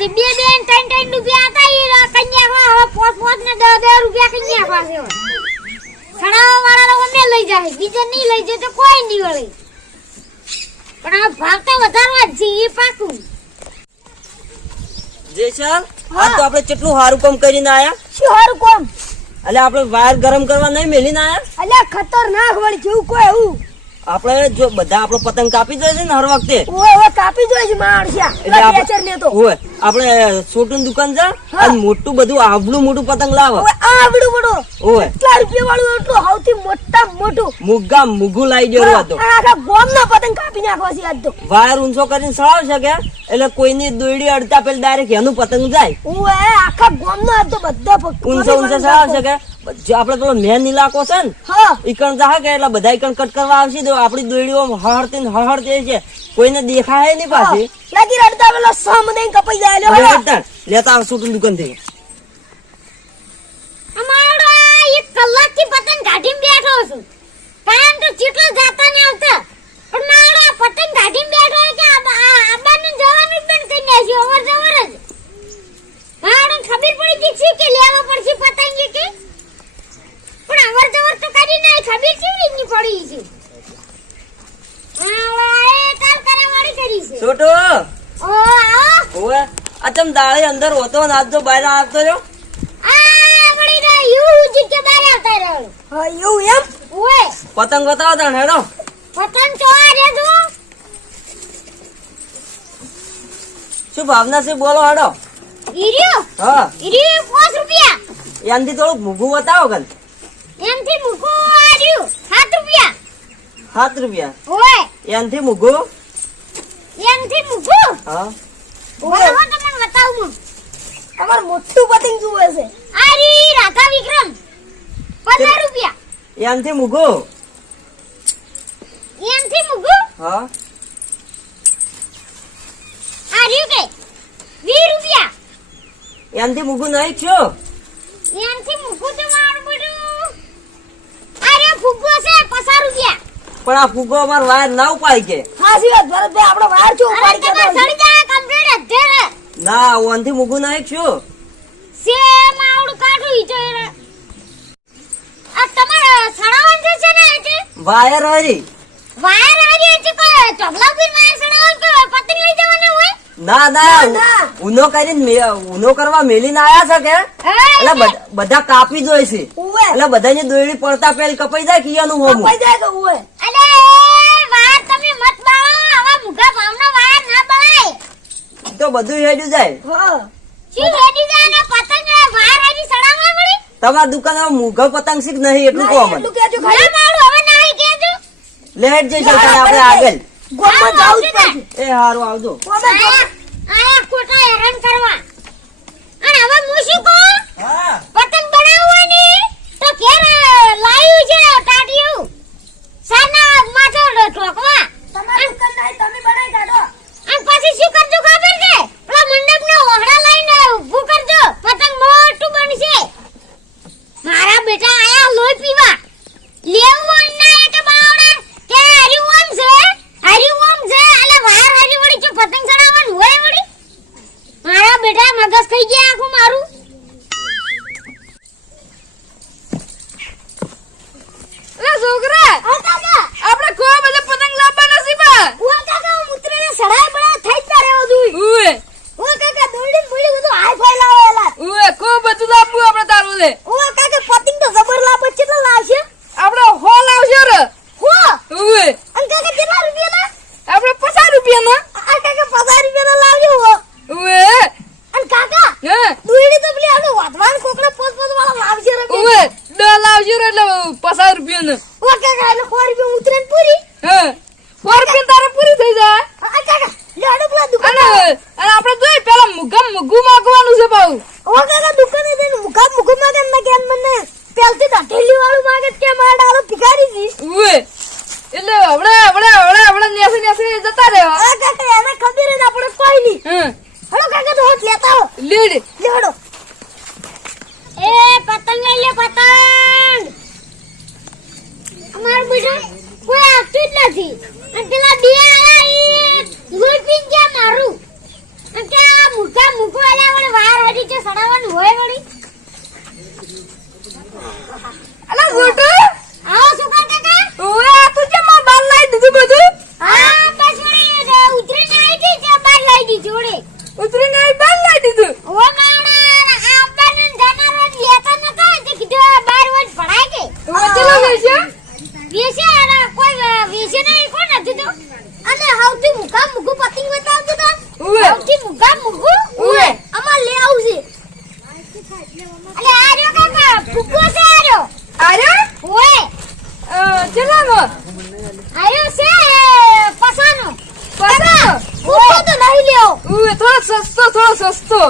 છે બે બે ને ત્રણ ત્રણ રૂપિયા હતા એ કન્યા હવે પોત પોત ને દસ દસ રૂપિયા કન્યા પાસે સડાવા વાળા અમે લઈ જાય બીજે નહીં લઈ જાય તો કોઈ નહીં વળે. પણ આ ભાવ તો વધારવા જ છે એ પાકું. જેસલ આ તો આપણે કેટલું સારું કામ કરીને આયા? શું હારું કોમ? એટલે આપણે વાયર ગરમ કરવા નહીં મેલીને આયા? અલ્યા ખતરનાક વળી જેવું કોઈ એવું આપણે જો બધા આપણો પતંગ કાપી દે છે ને હર વખતે ઓય ઓય કાપી જોઈ છે માણસ્યા એટલે આપણે- ને છોટું દુકાન જા અને મોટું બધું આવડું મોટું પતંગ લાવો. આવડું મોટું. ઓય. કેટલા રૂપિયા વાળું એટલું સૌથી મોટા મોટું. મુગ્ગા મુગુ લાવી ગયો હતો. આખા ગોમ ના પતંગ કાપી નાખવા છે આજ તો. વાયર ઊંચો કરીને સળાવ શકે એટલે કોઈની દોયડી અડતા પેલા ડાયરેક્ટ એનું પતંગ જાય. ઓય આખા ગોમનો આજ તો બધા ઊંચો ઊંચો સળાવ શકે જે આપણે પેલો મેન ઇલાકો છે ને ઈકણ જા કે એટલે બધા ઈકણ કટ કરવા આવશે તો આપડી દોડીઓ હળતી ને હળતી છે. કોઈને દેખાય નહીં પાછી. લાગી રડતા પેલો સામને કપાઈ જાય લ્યો રડતા લેતા આવ છોટું દુકાનથી. અમારો એક કલાકથી પતંગ કાઢીને બેઠો છું. કારણ તો ચીટલો જાતા ને આવતા. પણ મારો આ પતંગ કાઢીને બેઠો કે આબાને જવાનું બંધ કરી નાખ્યું ઓવર જવર જ. મારો ખબર પડી ગઈ છે કે લેવા પડશે પતંગ કે પણ અવર જવર તો કરી નાય ખબર કેવી રીતની પડી છે? છોટો! ઓ આવો. ઓવે આ તમ દાળે અંદર હોતો ને આજ તો બહાર આવતો રહ્યો? આ વળી રે યુ જી કે બાર આવતા રહ્યો. હા એવું એમ? ઓય પતંગ બતાવો તને હેડો. પતંગ તો આ રે જો શું ભાવના છે બોલો હેડો. ઈર્યો હા. ઈર્યો પાંચ રૂપિયા. એનાથી થોડુંક મૂઘું બતાવો એમથી મૂકો આર્યું. 7 રૂપિયા. 7 રૂપિયા? ઓય. એનથી મૂઘું એનથી મૂકો? હા. ઓય હું તમને બતાવું તમાર મોટું પતંગ જુએ છે. આરી રાધા વિક્રમ. પંદર રૂપિયા. એનથી મૂઘું એનથી મૂકો? હા. આર્યું કે? વીસ રૂપિયા. એનથી મૂઘું નહીં થયો? એનથી મૂકો તો ફુગ્ગો છે પચાસ રૂપિયા પણ આ ફૂગો અમાર વાયર ના ઉપાય કે. હાસી વાત ભરતભાઈ આપણો વાર છે ઉપાડી કે સડી જાય કમ્પ્લીટ અત્યારે ના. ઓનથી મૂઘું નહીં છું. સે આવડું કાઢું ઈ એને. આ તમારે સડાવવાનું છે છે ને એટલે વાયર હરી વાયર હારી એટલે કોઈ ચોગલા બી વાયર સડાવવાનું કે પતરી લઈ જવાના હોય? ના ના. ઉનો કરીને ઉનો કરવા મેલી ના આયા છે કે? એટલે બધા કાપી જોઈ છે. એટલે બધાની દોયડી પડતા પેલ કપાઈ જાય કે એનું હોમું કપાઈ જાય કે ઉવે. અલે વાત તમે મત બાળો આવા મુગા ભાવનો વાત ના બળાય તો બધું હેડ્યું જાય. હા. શું હેડી જાય ને પતંગ વાર આવી સડાવવા મળી તમારા દુકાનમાં મુઘો પતંગ શીખ નહીં એટલું કહો મને. એટલું કહેજો ખાલી. મારું હવે નહીં કહેજો. લેટ જઈશું આપણે આગળ. ગોમમાં જાવું જ પડશે એ હારું આવજો. ગોમાં આયા આયા ખોટા હેરાન કરવા. અને હવે હું શું કહું? હા. પતંગ બનાવવાની? તો ઘેર લાયું છે ટાટિયું સાના માથે ઠોકવા તમારી નહીં, તમે બનાવી કાઢો. અને પછી શું કરજો ખબર છે? પેલા મંડપનો ઓહડા લઈને ઊભું કરજો પતંગ મોટું બનશે મારા બેટા આયા લોહી પીવા લેવું હોય ના એટલે બાવડા કે હરી ઓમ છે હરી ઓમ છે અલે બહાર હરી વળી જો પતંગ ચડાવવાનું હોય વળી મારા બેટા મગજ થઈ ગયા આખું મારું અલા છોકરા આ કાકા આપણે કોઈ બધા પતંગ લાવવાના છે બા ઓ કાકા હું ઉતરીને સડાય બડા થઈ જ ના રહેવો જોઈએ ઉવે ઓ કાકા દોડી બોલી બધું હાઈ ફાઈ લાવેલા ઉવે કોઈ બધું લાવવું આપણે તારું લે ઓ કાકા પતંગ તો જબર લાવે કેટલા લાવશે આપણે હોલ આવશે રે હો ઉવે અને કાકા કેટલા રૂપિયા આપણે પચાસ રૂપિયા આ કાકા પચાસ રૂપિયા લાવ્યો હો ઉવે અને કાકા હે દોડી વાતવાન કોકને પોત પોત વાળા લાવશે રે ઉવે દસ લાવશે રે એટલે પચાસ રૂપિયા ને. ઓ કાકા એટલે સો રૂપિયા ઉતરે પૂરી? હે સો રૂપિયા તારે પૂરી થઈ જાય. આ કાકા લેડો પેલા દુકાન. અને આપણે જોઈ પેલા મુગમ મુગું માગવાનું છે બાઉ ઓ કાકા દુકાને જઈને મુખા મુખું માગે ને કે મને પેલથી દાઢેલી વાળું માગે કે મારા ડાળો ભિખારી દી ઉવે એટલે હવડે હવડે હવડે હવડે નેસે નેસે જતા રહ્યો આ કાકા એને ખબર જ આપણે કોઈ નહીં. હે. હલો કાકા તો હોટ લેતા હો લીડ લેડો એ પતંગ લઈ પતંગ! નથી. અને પેલા બે આયા એ લોહી પી ગયા મારું. અને કે આ કોઈ વેચે કોણ નથી તો? અને હવથી મુગા મુગુ પતિ બતાવતો તો ઉવે. હવથી મુગા મુગુ ઉવે. અમાર લે આવજે. અલે આર્યો કાકા ફુગ્ગો છે આર્યો આર્યો ઉવે. ચલાવો આર્યો છે પસાનો. પસાનો? ફુગ્ગો તો નહીં લેવો ઉવે થોડો સસ્તો થોડો સસ્તો.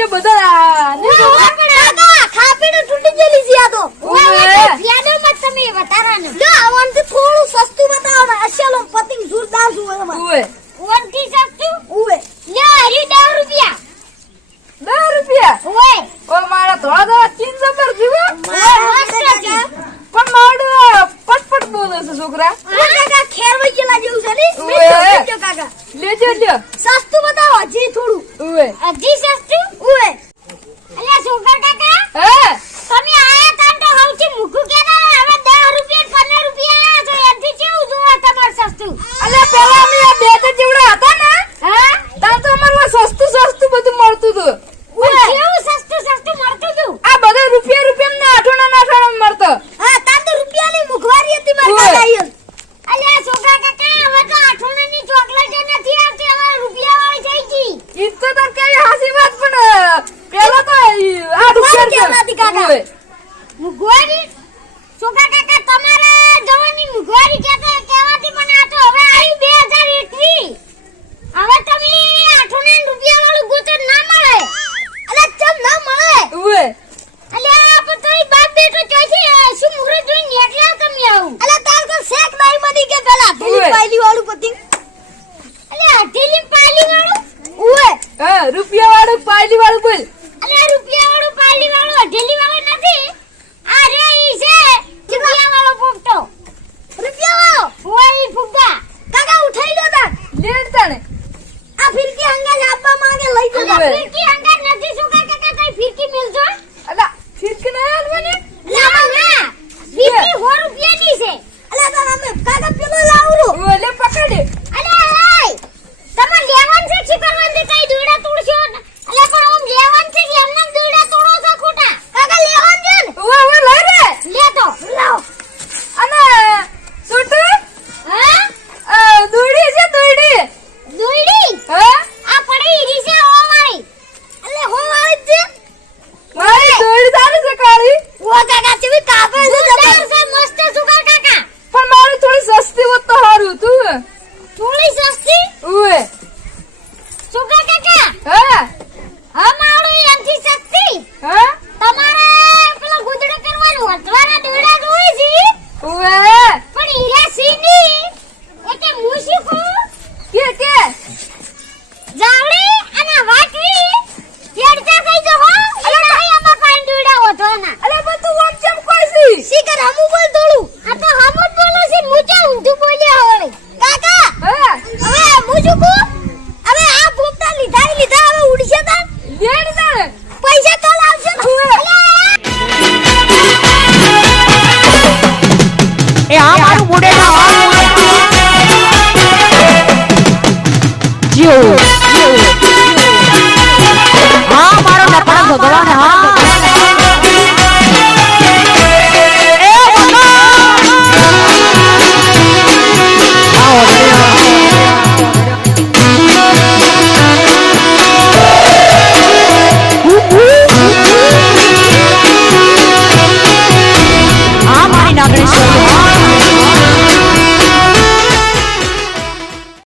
છે બધા ખાપીને તૂટી ગયેલી છે આ તો. ધ્યાન મત તમે વધારાને. લો આવન તો થોડું સસ્તું બતાવો ને અસલમ પતિંગ જોરદાર જોવો ઓએ ઓનથી સસ્તું? ઓએ લે હરી 10 રૂપિયા. 10 રૂપિયા? ઓએ ઓ મારા થોડા થોડા ચીન જબર જીવો. પણ માડો પટપટ બોલે છે છોકરા. લેજો લ્યો. સસ્તું બતાવો હજી થોડું. હજી સસ્તું? Quit! ની મુગવારી કે કેવાથી મને આ તો હવે આવી 2021 હવે તમે 800 રૂપિયા વાળું ગોતર ના મળે. અલે ચમ ના મળે? ઉવે. અલે આ પતોય બાપ બેટો ચોઈ શું મુરે જોઈ ને એકલા તમે આવું? અલે તાર તો શેક મારી બની કે પેલા ઢીલી પાલી વાળું પતિ. અલે ઢીલી પાલી વાળું ઉવે. હા રૂપિયા વાળું પાલી વાળું બોલ. લે તને આ ફિરકી અંગા લાવવા માંગે લઈ જજો ફિરકી અંગા નથી શું કાકા કઈ ફિરકી મિલજો. અલા ફિરકી ના હાલવાની? મુઠા હા મારો નપડા ભગવાન